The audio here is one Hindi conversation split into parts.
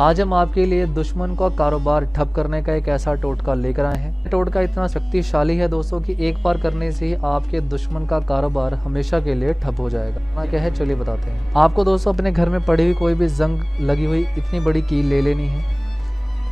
आज हम आपके लिए दुश्मन का कारोबार ठप करने का एक ऐसा टोटका लेकर आए हैं। टोटका इतना शक्तिशाली है दोस्तों कि एक बार करने से ही आपके दुश्मन का कारोबार हमेशा के लिए ठप हो जाएगा। क्या है चलिए बताते हैं आपको। दोस्तों अपने घर में पड़ी हुई कोई भी जंग लगी हुई इतनी बड़ी कील ले लेनी है।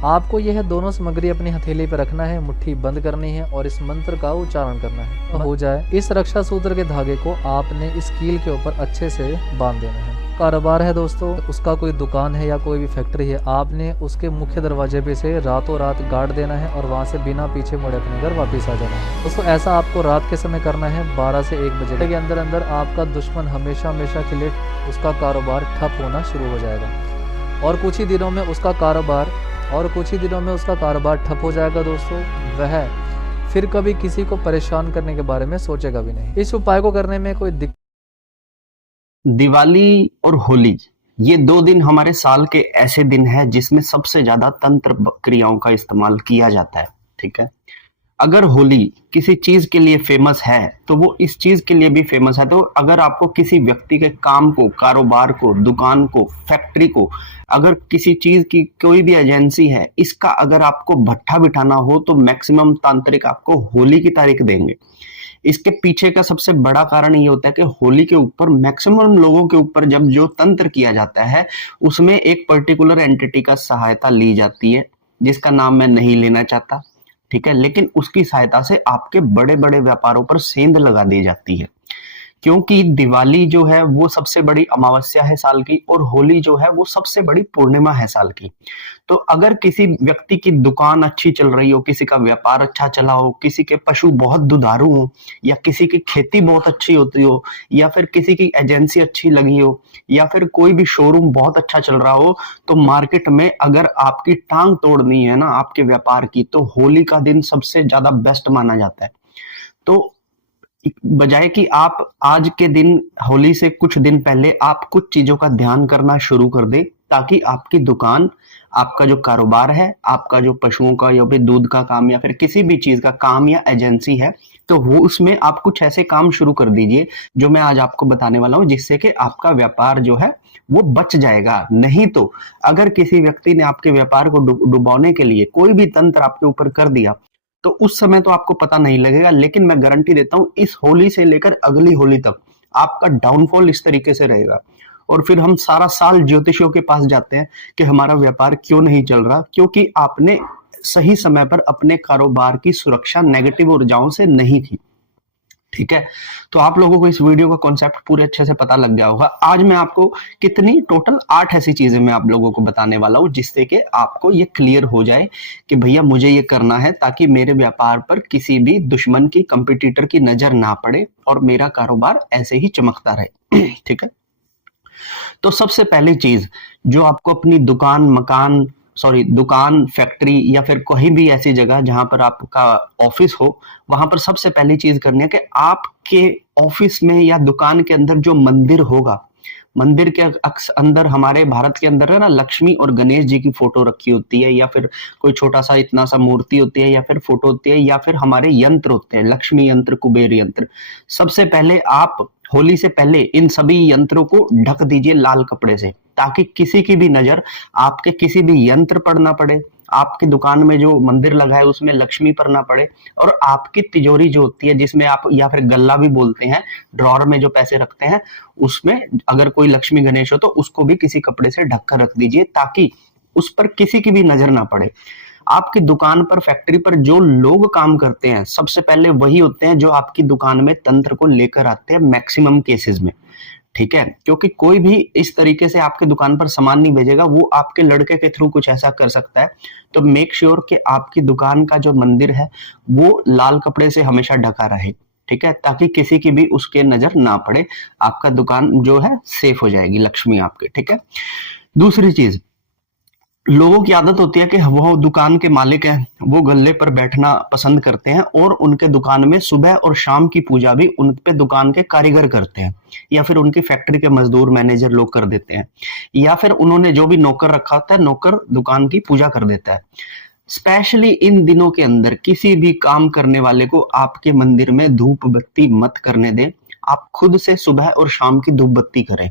आपको यह दोनों सामग्री अपनी हथेली पर रखना है, मुट्ठी बंद करनी है और इस मंत्र का उच्चारण करना है। हो जाए इस रक्षा सूत्र के धागे को आपने इस कील के ऊपर अच्छे से बांध देना है। कारोबार है दोस्तों, उसका कोई दुकान है या कोई भी फैक्ट्री है, आपने उसके मुख्य दरवाजे पे से रातों रात गाड़ देना है और वहां से बिना पीछे मुड़े अपने घर वापस आ जाना है। दोस्तों ऐसा आपको रात के समय करना है 12 से 1 बजे के अंदर अंदर। आपका दुश्मन हमेशा हमेशा के लिए उसका कारोबार ठप होना शुरू हो जाएगा और कुछ ही दिनों में उसका कारोबार ठप हो जाएगा। दोस्तों वह फिर कभी किसी को परेशान करने के बारे में सोचेगा भी नहीं। इस उपाय को करने में कोई दिवाली और होली ये 2 दिन हमारे साल के ऐसे दिन हैं जिसमें सबसे ज्यादा तंत्र क्रियाओं का इस्तेमाल किया जाता है। ठीक है, अगर होली किसी चीज के लिए फेमस है तो वो इस चीज के लिए भी फेमस है। तो अगर आपको किसी व्यक्ति के काम को, कारोबार को, दुकान को, फैक्ट्री को, अगर किसी चीज की कोई भी एजेंसी है, इसका अगर आपको भट्ठा बिठाना हो तो मैक्सिमम तांत्रिक आपको होली की तारीख देंगे। इसके पीछे का सबसे बड़ा कारण ये होता है कि होली के ऊपर मैक्सिमम लोगों के ऊपर जब जो तंत्र किया जाता है उसमें एक पर्टिकुलर एंटिटी का सहायता ली जाती है जिसका नाम मैं नहीं लेना चाहता। ठीक है, लेकिन उसकी सहायता से आपके बड़े बड़े व्यापारों पर सेंध लगा दी जाती है, क्योंकि दिवाली जो है वो सबसे बड़ी अमावस्या है साल की और होली जो है वो सबसे बड़ी पूर्णिमा है साल की। तो अगर किसी व्यक्ति की दुकान अच्छी चल रही हो, किसी का व्यापार अच्छा चला हो, किसी के पशु बहुत दुधारू हो, या किसी की खेती बहुत अच्छी होती हो, या फिर किसी की एजेंसी अच्छी लगी हो, या फिर कोई भी शोरूम बहुत अच्छा चल रहा हो, तो मार्केट में अगर आपकी टांग तोड़नी है ना आपके व्यापार की, तो होली का दिन सबसे ज्यादा बेस्ट माना जाता है। तो बजाय कि आप आज के दिन, होली से कुछ दिन पहले आप कुछ चीजों का ध्यान करना शुरू कर दे ताकि आपकी दुकान, आपका जो कारोबार है, आपका जो पशुओं का या फिर दूध का काम या फिर किसी भी चीज का काम या एजेंसी है, तो वो उसमें आप कुछ ऐसे काम शुरू कर दीजिए जो मैं आज आपको बताने वाला हूं, जिससे कि आपका व्यापार जो है वो बच जाएगा। नहीं तो अगर किसी व्यक्ति ने आपके व्यापार को डुबोने के लिए कोई भी तंत्र आपके ऊपर कर दिया तो उस समय तो आपको पता नहीं लगेगा, लेकिन मैं गारंटी देता हूं इस होली से लेकर अगली होली तक आपका डाउनफॉल इस तरीके से रहेगा। और फिर हम सारा साल ज्योतिषियों के पास जाते हैं कि हमारा व्यापार क्यों नहीं चल रहा, क्योंकि आपने सही समय पर अपने कारोबार की सुरक्षा नेगेटिव ऊर्जाओं से नहीं की। ठीक है, तो आप लोगों को इस वीडियो का कॉन्सेप्ट पूरे अच्छे से पता लग गया होगा। आज मैं आपको कितनी टोटल 8 ऐसी चीजें मैं आप लोगों को बताने वाला हूं जिससे कि आपको ये क्लियर हो जाए कि भैया मुझे ये करना है ताकि मेरे व्यापार पर किसी भी दुश्मन की, कंपटीटर की नजर ना पड़े और मेरा कारोबार ऐसे ही चमकता रहे। ठीक है, तो सबसे पहली चीज जो आपको अपनी दुकान, फैक्ट्री या फिर कोई भी ऐसी जगह जहां पर आपका ऑफिस हो, वहां पर सबसे पहली चीज करनी है कि आपके ऑफिस में या दुकान के अंदर जो मंदिर होगा, मंदिर के अंदर, हमारे भारत के अंदर है ना, लक्ष्मी और गणेश जी की फोटो रखी होती है, या फिर कोई छोटा सा इतना सा मूर्ति होती है, या फिर फोटो होती है, या फिर हमारे यंत्र होते हैं, लक्ष्मी यंत्र, कुबेर यंत्र। सबसे पहले आप होली से पहले इन सभी यंत्रों को ढक दीजिए लाल कपड़े से, ताकि किसी की भी नजर आपके किसी भी यंत्र पर ना पड़े, आपकी दुकान में जो मंदिर लगा है उसमें लक्ष्मी पर ना पड़े, और आपकी तिजोरी जो होती है, जिसमें आप, या फिर गल्ला भी बोलते हैं, ड्रॉर में जो पैसे रखते हैं, उसमें अगर कोई लक्ष्मी गणेश हो तो उसको भी किसी कपड़े से ढक कर रख दीजिए ताकि उस पर किसी की भी नजर ना पड़े। आपकी दुकान पर, फैक्ट्री पर जो लोग काम करते हैं सबसे पहले वही होते हैं जो आपकी दुकान में तंत्र को लेकर आते हैं मैक्सिमम केसेस में। ठीक है, क्योंकि कोई भी इस तरीके से आपकी दुकान पर सामान नहीं भेजेगा, वो आपके लड़के के थ्रू कुछ ऐसा कर सकता है। तो मेक श्योर कि आपकी दुकान का जो मंदिर है वो लाल कपड़े से हमेशा ढका रहे। ठीक है, ताकि किसी की भी उसके नजर ना पड़े, आपका दुकान जो है सेफ हो जाएगी, लक्ष्मी आपके। ठीक है, दूसरी चीज, लोगों की आदत होती है कि वो दुकान के मालिक हैं, वो गल्ले पर बैठना पसंद करते हैं और उनके दुकान में सुबह और शाम की पूजा भी उन पे दुकान के कारीगर करते हैं, या फिर उनकी फैक्ट्री के मजदूर, मैनेजर लोग कर देते हैं, या फिर उन्होंने जो भी नौकर रखा होता है, नौकर दुकान की पूजा कर देता है। स्पेशली इन दिनों के अंदर किसी भी काम करने वाले को आपके मंदिर में धूप बत्ती मत करने दें। आप खुद से सुबह और शाम की धूप बत्ती करें।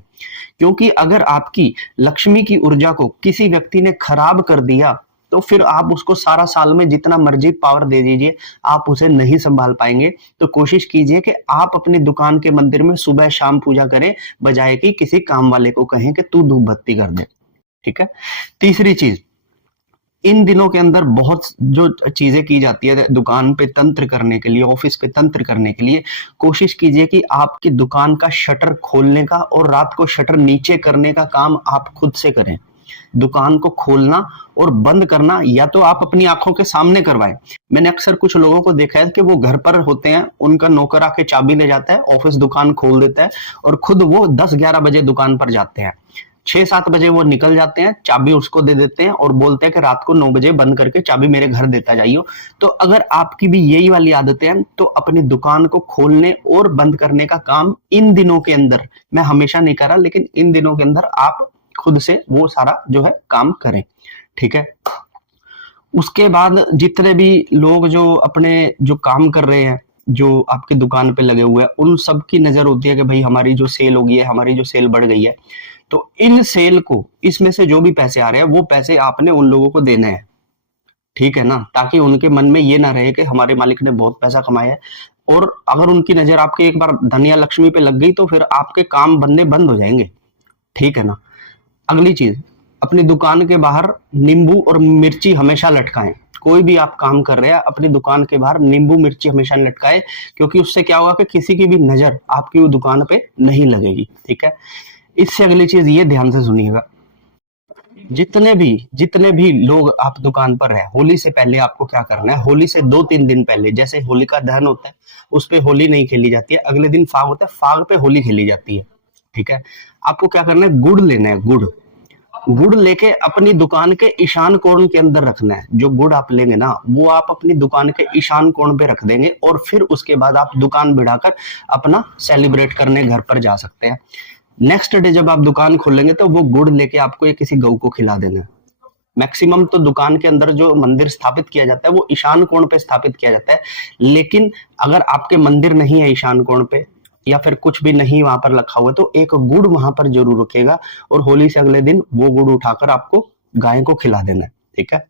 क्योंकि अगर आपकी लक्ष्मी की ऊर्जा को किसी व्यक्ति ने खराब कर दिया तो फिर आप उसको सारा साल में जितना मर्जी पावर दे दीजिए, आप उसे नहीं संभाल पाएंगे। तो कोशिश कीजिए कि आप अपनी दुकान के मंदिर में सुबह शाम पूजा करें, बजाय कि किसी काम वाले को कहें कि तू धूप बत्ती कर दे। ठीक है। तीसरी चीज, इन दिनों के अंदर बहुत जो चीजें की जाती है दुकान पे तंत्र करने के लिए, ऑफिस पे तंत्र करने के लिए, कोशिश कीजिए कि आपकी दुकान का शटर खोलने का और रात को शटर नीचे करने का काम आप खुद से करें। दुकान को खोलना और बंद करना या तो आप अपनी आंखों के सामने करवाएं। मैंने अक्सर कुछ लोगों को देखा है कि वो घर पर होते हैं, उनका नौकर आके चाबी ले जाता है, ऑफिस दुकान खोल देता है और खुद वो 10-11 बजे दुकान पर जाते हैं। 6-7 बजे वो निकल जाते हैं, चाबी उसको दे देते हैं और बोलते हैं कि रात को 9 बजे बंद करके चाबी मेरे घर देता जाइयो। तो अगर आपकी भी यही वाली आदतें हैं तो अपनी दुकान को खोलने और बंद करने का काम इन दिनों के अंदर, मैं हमेशा नहीं कर रहा, लेकिन इन दिनों के अंदर आप खुद से वो सारा जो है काम करें। ठीक है। उसके बाद जितने भी लोग जो अपने जो काम कर रहे हैं, जो आपकी दुकान पे लगे हुए हैं, उन सब की नजर होती है कि भाई हमारी जो सेल हो गई है, हमारी जो सेल बढ़ गई है। तो इन सेल को, इसमें से जो भी पैसे आ रहे हैं वो पैसे आपने उन लोगों को देने हैं। ठीक है ना, ताकि उनके मन में ये ना रहे कि हमारे मालिक ने बहुत पैसा कमाया है। और अगर उनकी नजर आपके एक बार धन या लक्ष्मी पे लग गई तो फिर आपके काम बनने बंद हो जाएंगे। ठीक है ना। अगली चीज, अपनी दुकान के बाहर नींबू और मिर्ची हमेशा लटकाएं। कोई भी आप काम कर रहे हैं, अपनी दुकान के बाहर नींबू मिर्ची हमेशा लटकाएं, क्योंकि उससे क्या होगा कि किसी की भी नजर आपकी वो दुकान पे नहीं लगेगी। ठीक है। इससे अगली चीज ये ध्यान से सुनिएगा, जितने भी लोग आप दुकान पर हैं, होली से पहले आपको क्या करना है, होली से 2-3 दिन पहले, जैसे होलिका दहन होता है उस पे होली नहीं खेली जाती है, अगले दिन फाग होता है, फाग पे होली खेली जाती है। ठीक है। आपको क्या करना है, गुड़ लेना है, गुड़ लेके अपनी दुकान के ईशान कोण के अंदर रखना है। जो गुड़ आप लेंगे ना वो आप अपनी दुकान के ईशान कोण पे रख देंगे और फिर उसके बाद आप दुकान बिठाकर अपना सेलिब्रेट करने घर पर जा सकते हैं। नेक्स्ट डे जब आप दुकान खोलेंगे तो वो गुड़ लेके आपको ये किसी गऊ को खिला देना है। मैक्सिमम तो दुकान के अंदर जो मंदिर स्थापित किया जाता है वो ईशान कोण पे स्थापित किया जाता है, लेकिन अगर आपके मंदिर नहीं है ईशान कोण पे या फिर कुछ भी नहीं वहां पर रखा हुआ तो एक गुड़ वहां पर जरूर रखेगा और होली से अगले दिन वो गुड़ उठाकर आपको गाय को खिला देना है। ठीक है।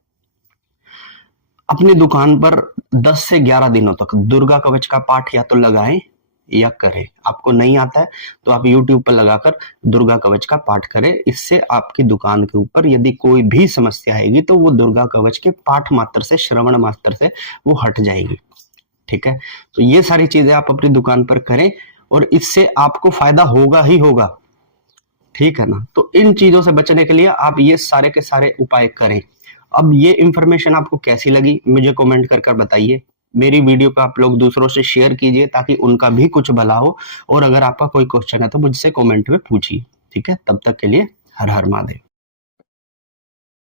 अपनी दुकान पर 10 से 11 दिनों तक दुर्गा कवच का पाठ या तो लगाएं या करें। आपको नहीं आता है तो आप YouTube पर लगाकर दुर्गा कवच का पाठ करें। इससे आपकी दुकान के ऊपर यदि कोई भी समस्या आएगी तो वो दुर्गा कवच के पाठ मात्र से, श्रवण मात्र से वो हट जाएगी। ठीक है। तो ये सारी चीजें आप अपनी दुकान पर करें और इससे आपको फायदा होगा ही होगा। ठीक है ना। तो इन चीजों से बचने के लिए आप ये सारे के सारे उपाय करें। अब ये इंफॉर्मेशन आपको कैसी लगी मुझे कमेंट कर बताइए। मेरी वीडियो को आप लोग दूसरों से शेयर कीजिए ताकि उनका भी कुछ भला हो। और अगर आपका कोई क्वेश्चन है तो मुझसे कमेंट में पूछिए। ठीक है। तब तक के लिए हर हर महादेव।